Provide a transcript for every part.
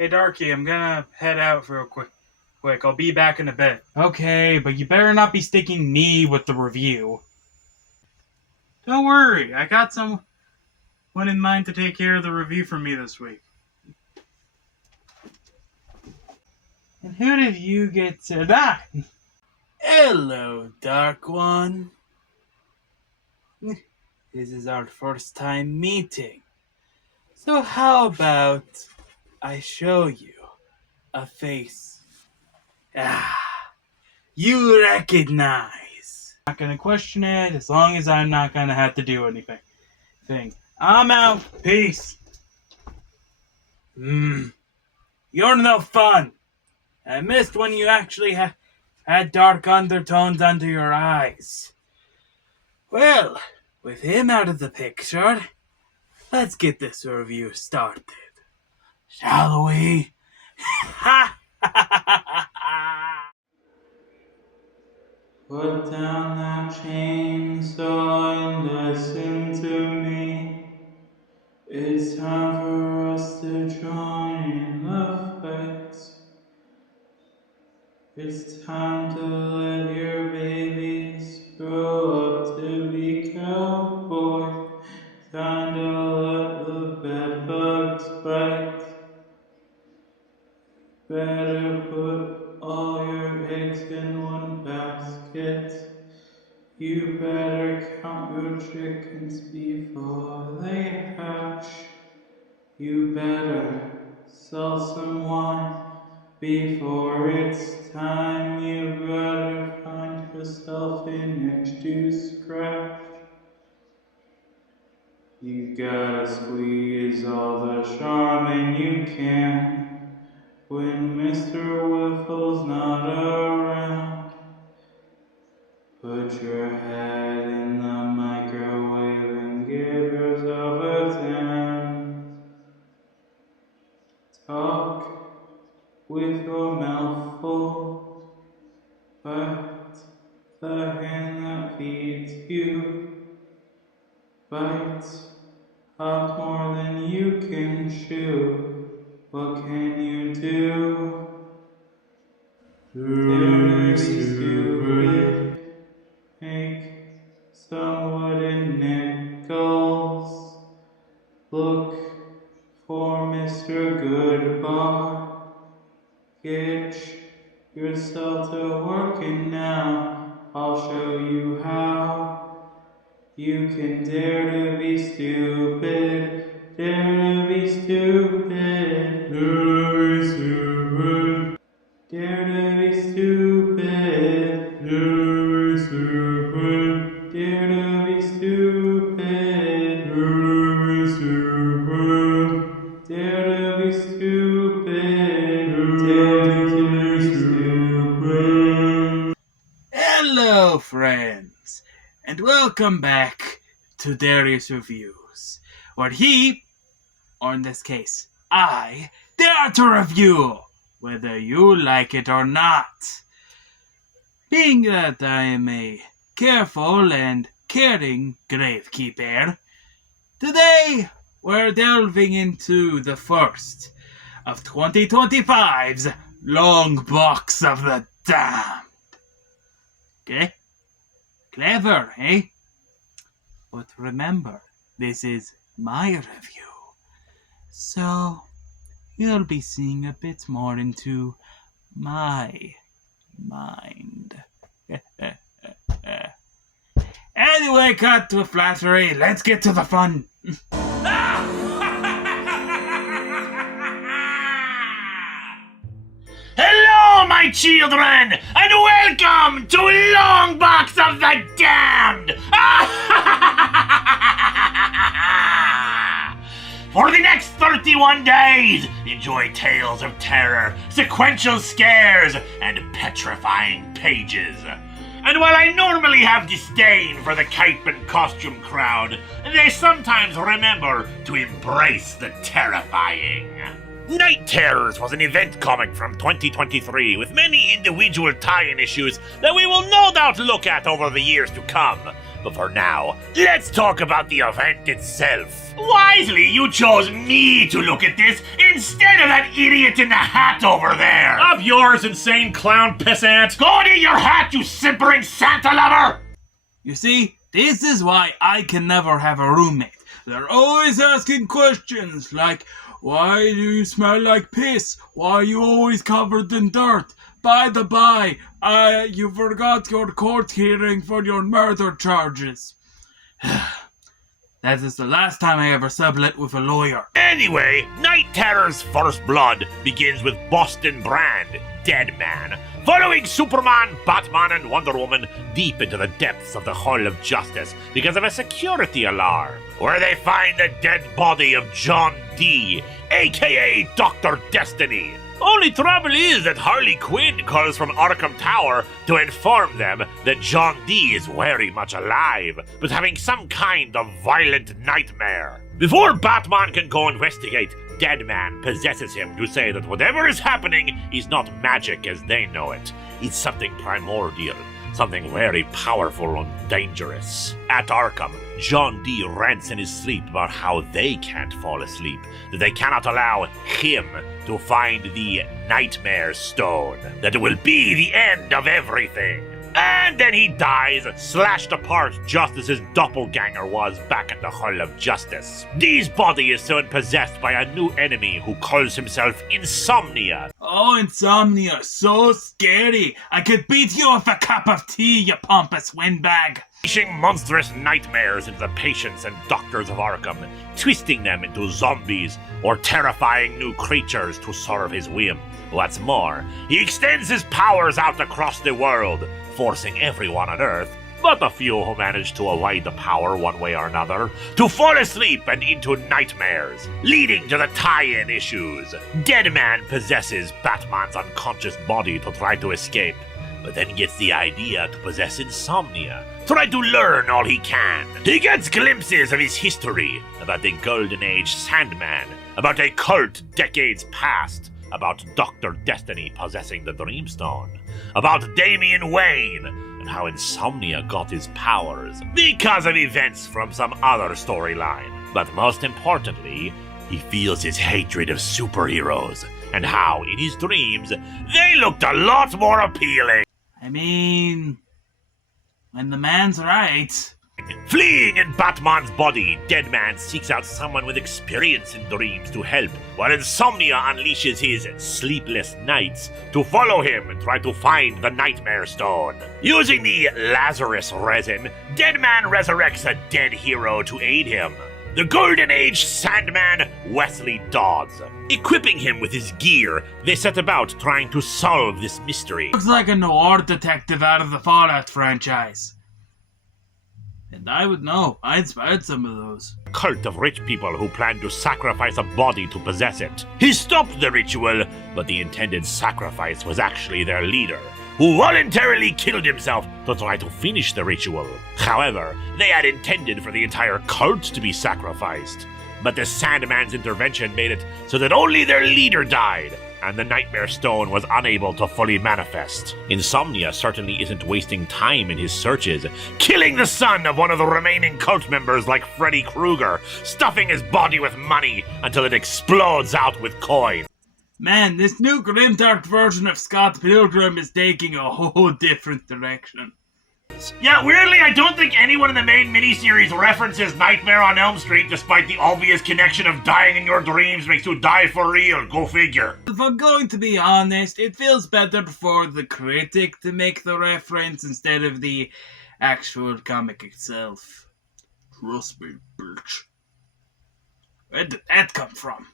Hey, Darky, I'm gonna head out real quick. I'll be back in a bit. Okay, but you better not be sticking me with the review. Don't worry, I got someone in mind to take care of the review for me this week. And who did you get to that? Hello, Dark One. This is our first time meeting. So how about I show you a face you recognize? I'm not gonna question it as long as I'm not gonna have to do anything. I'm out. Peace. You're no fun. I missed when you actually had dark undertones under your eyes. Well, with him out of the picture, let's get this review started. Shall we? Put down that chainsaw and listen to me. It's time for us to join in the fight. It's time to let your babies grow up to be cowboys. Time to let the bed bugs bite. Better put all your eggs in one basket. You better count your chickens before they hatch. You better sell some wine before it's time. You better find yourself an itch to scratch. You gotta squeeze all the charming you can when Mr. Whiffle's not around. Put your head in the microwave and give yourself a tan. Talk with your mouth full, but the hand that feeds you bites off more than you can chew. What can you do? Dare to be stupid. Make some wooden nickels. Look for Mr. Goodbar. Get yourself to working now. I'll show you how. You can dare to be stupid. Dare to be stupid. Dare to be stupid. Dare to be stupid. Dare to be stupid. Dare to be stupid. Dare to be stupid. Dare to be stupid. Dare to be stupid. Hello, friends, and welcome back to Darius Reviews, where he, or in this case, I, dare to review whether you like it or not. Being that I am a careful and caring gravekeeper, today we're delving into the first of 2025's Longbox of the Damned. Okay? Clever, eh? But remember, this is my review, so you'll be seeing a bit more into my mind. Anyway, cut to flattery. Let's get to the fun. Hello, my children, and welcome to Longbox of the Damned. For the next 31 days, enjoy tales of terror, sequential scares, and petrifying pages. And while I normally have disdain for the cape and costume crowd, they sometimes remember to embrace the terrifying. Night Terrors was an event comic from 2023 with many individual tie-in issues that we will no doubt look at over the years to come. But for now, let's talk about the event itself. Wisely, you chose me to look at this instead of that idiot in the hat over there. Up yours, insane clown pissant! Go and eat your hat, you simpering Santa lover! You see, this is why I can never have a roommate. They're always asking questions like, why do you smell like piss? Why are you always covered in dirt? By the by, you forgot your court hearing for your murder charges. That is the last time I ever sublet with a lawyer. Anyway, Night Terror's first blood begins with Boston Brand, Dead Man, following Superman, Batman, and Wonder Woman deep into the depths of the Hall of Justice because of a security alarm, where they find the dead body of John D, aka Dr. Destiny. Only trouble is that Harley Quinn calls from Arkham Tower to inform them that John D is very much alive, but having some kind of violent nightmare. Before Batman can go investigate, Deadman possesses him to say that whatever is happening is not magic as they know it. It's something primordial, something very powerful and dangerous. At Arkham, John D rants in his sleep about how they can't fall asleep, that they cannot allow him to find the Nightmare Stone, that it will be the end of everything. And then he dies, slashed apart just as his doppelganger was back at the Hall of Justice. Dee's body is soon possessed by a new enemy who calls himself Insomnia. Oh, Insomnia, so scary. I could beat you with a cup of tea, you pompous windbag. Unleashing monstrous nightmares into the patients and doctors of Arkham, twisting them into zombies or terrifying new creatures to serve his whim. What's more, he extends his powers out across the world, forcing everyone on Earth, but a few who manage to avoid the power one way or another, to fall asleep and into nightmares, leading to the tie-in issues. Deadman possesses Batman's unconscious body to try to escape, but then gets the idea to possess Insomnia, try to learn all he can. He gets glimpses of his history, about the Golden Age Sandman, about a cult decades past, about Dr. Destiny possessing the Dreamstone, about Damian Wayne, and how Insomnia got his powers because of events from some other storyline. But most importantly, he feels his hatred of superheroes, and how, in his dreams, they looked a lot more appealing. I mean, when the man's right. Fleeing in Batman's body, Deadman seeks out someone with experience in dreams to help, while Insomnia unleashes his sleepless nights to follow him and try to find the Nightmare Stone. Using the Lazarus resin, Deadman resurrects a dead hero to aid him, the Golden Age Sandman, Wesley Dodds. Equipping him with his gear, they set about trying to solve this mystery. Looks like a noir detective out of the Fallout franchise. And I would know. I inspired some of those. Cult of rich people who plan to sacrifice a body to possess it. He stopped the ritual, but the intended sacrifice was actually their leader, who voluntarily killed himself to try to finish the ritual. However, they had intended for the entire cult to be sacrificed, but the Sandman's intervention made it so that only their leader died, and the Nightmare Stone was unable to fully manifest. Insomnia certainly isn't wasting time in his searches, killing the son of one of the remaining cult members like Freddy Krueger, stuffing his body with money until it explodes out with coin. Man, this new grimdark version of Scott Pilgrim is taking a whole different direction. Yeah, weirdly, I don't think anyone in the main miniseries references Nightmare on Elm Street, despite the obvious connection of dying in your dreams makes you die for real. Go figure. If I'm going to be honest, it feels better for the critic to make the reference instead of the actual comic itself. Trust me, bitch. Where did that come from?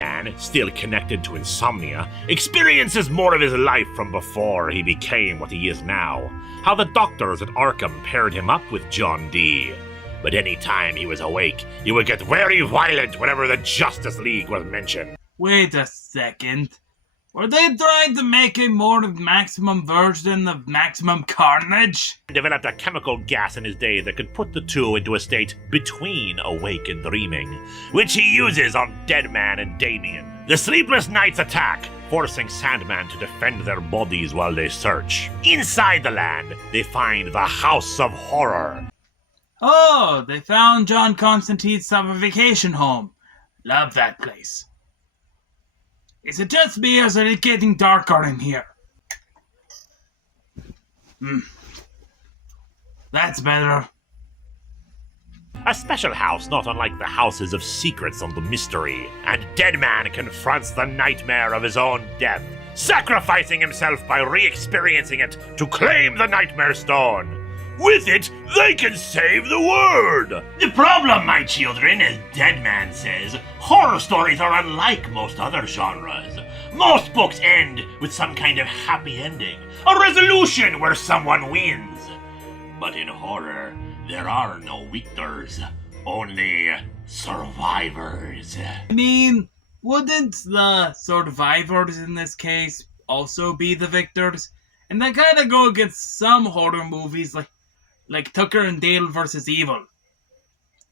And, still connected to Insomnia, experiences more of his life from before he became what he is now. How the doctors at Arkham paired him up with John D. But any time he was awake, he would get very violent whenever the Justice League was mentioned. Wait a second. Were they trying to make a more maximum version of Maximum Carnage? He developed a chemical gas in his day that could put the two into a state between awake and dreaming, which he uses on Deadman and Damian. The Sleepless Nights attack, forcing Sandman to defend their bodies while they search. Inside the land, they find the House of Horror. Oh, they found John Constantine's summer vacation home. Love that place. Is it just me, or is it getting darker in here? That's better. A special house not unlike the houses of secrets on the mystery, and Deadman confronts the nightmare of his own death, sacrificing himself by re-experiencing it to claim the Nightmare Stone. With it, they can save the world! The problem, my children, as Deadman says, horror stories are unlike most other genres. Most books end with some kind of happy ending, a resolution where someone wins. But in horror, there are no victors, only survivors. I mean, wouldn't the survivors in this case also be the victors? And that kind of go against some horror movies like Tucker and Dale vs. Evil.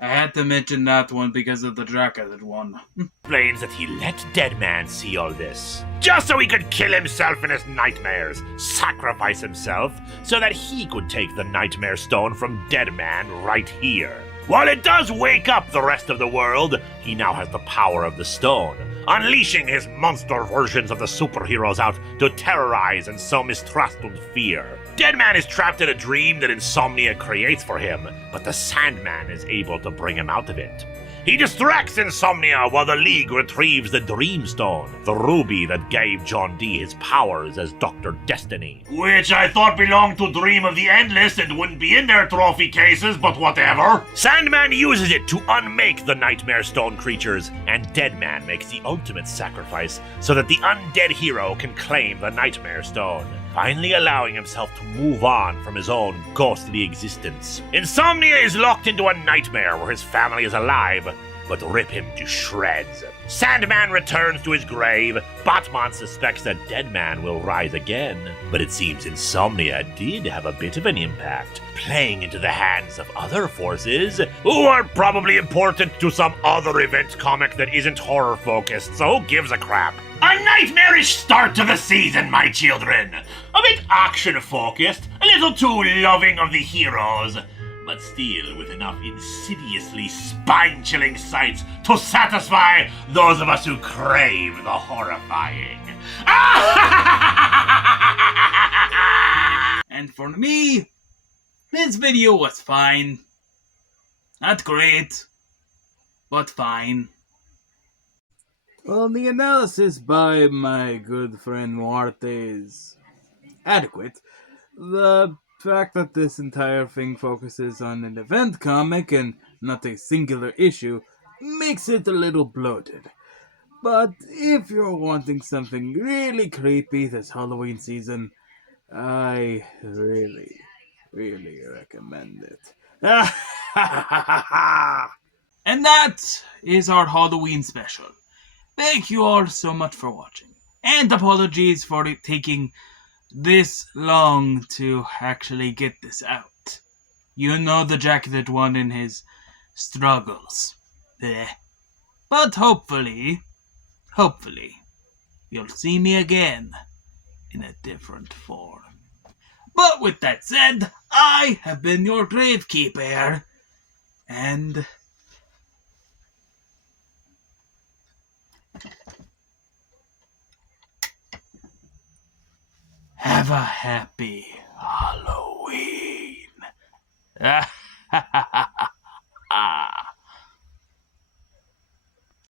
I had to mention that one because of the jacketed one. Explains that he let Deadman see all this, just so he could kill himself in his nightmares, sacrifice himself, so that he could take the Nightmare Stone from Deadman right here. While it does wake up the rest of the world, he now has the power of the stone, unleashing his monster versions of the superheroes out to terrorize and sow mistrust and fear. Deadman is trapped in a dream that Insomnia creates for him, but the Sandman is able to bring him out of it. He distracts Insomnia while the League retrieves the Dreamstone, the ruby that gave John Dee his powers as Dr. Destiny. Which I thought belonged to Dream of the Endless and wouldn't be in their trophy cases, but whatever. Sandman uses it to unmake the Nightmare Stone creatures, and Deadman makes the ultimate sacrifice so that the undead hero can claim the Nightmare Stone, finally allowing himself to move on from his own ghostly existence. Insomnia is locked into a nightmare where his family is alive, but rip him to shreds. Sandman returns to his grave. Batman suspects that Deadman will rise again, but it seems Insomnia did have a bit of an impact, playing into the hands of other forces who are probably important to some other event comic that isn't horror focused, so who gives a crap? A nightmarish start to the season, my children! A bit action-focused, a little too loving of the heroes, but still with enough insidiously spine-chilling sights to satisfy those of us who crave the horrifying. And for me, this video was fine. Not great, but fine. Well, the analysis by my good friend Muarte is adequate. The fact that this entire thing focuses on an event comic and not a singular issue makes it a little bloated. But if you're wanting something really creepy this Halloween season, I really recommend it. And that is our Halloween special. Thank you all so much for watching. And apologies for it taking this long to actually get this out. You know the jacketed one in his struggles. Bleh. But hopefully, you'll see me again in a different form. But with that said, I have been your gravekeeper, and have a happy Halloween.